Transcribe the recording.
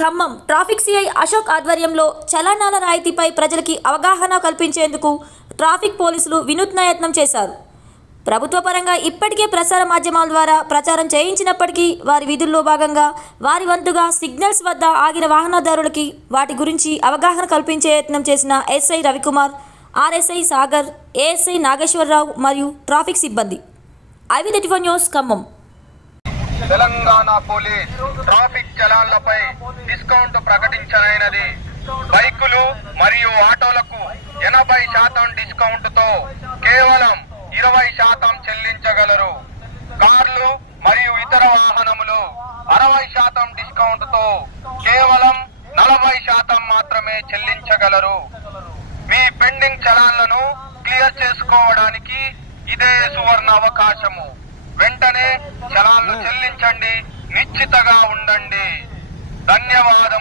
Khammam traffic CI Ashok ఆధ్వర్యంలో చలనాల రాయితీపై ప్రజలకి అవగాహన కల్పించేందుకు ట్రాఫిక్ పోలీసులు వినూత్నయత్నం చేశారు. ప్రభుత్వ పరంగా ఇప్పటికే ప్రసార మాధ్యమాల ద్వారా ప్రచారం చేయించినప్పటికీ వారి విధుల్లో భాగంగా వారి వంతుగా సిగ్నల్స్ వద్ద ఆగిన వాహనదారులకి వాటి గురించి అవగాహన కల్పించే యత్నం చేసిన SI Ravikumar RSI Sagar ASI Nageswararao మరియు ట్రాఫిక్ సిబ్బంది. IV thirty news Khammam. Telangana police traffic చలాన్లపై discount ప్రకటించనైనది. బైకులు మరియు ఆటోలకు ఎనభై శాతం డిస్కౌంట్తో కేవలం ఇరవై శాతం చెల్లించగలరు. కార్లు మరియు ఇతర వాహనములు అరవై శాతం డిస్కౌంట్తో కేవలం నలభై శాతం మాత్రమే చెల్లించగలరు. మీ పెండింగ్ చలాన్లను క్లియర్ చేసుకోవడానికి ఇదే సువర్ణ అవకాశము. వెంటనే చలాలను చెల్లించండి. నిశ్చితగా ఉండండి. ధన్యవాదాలు.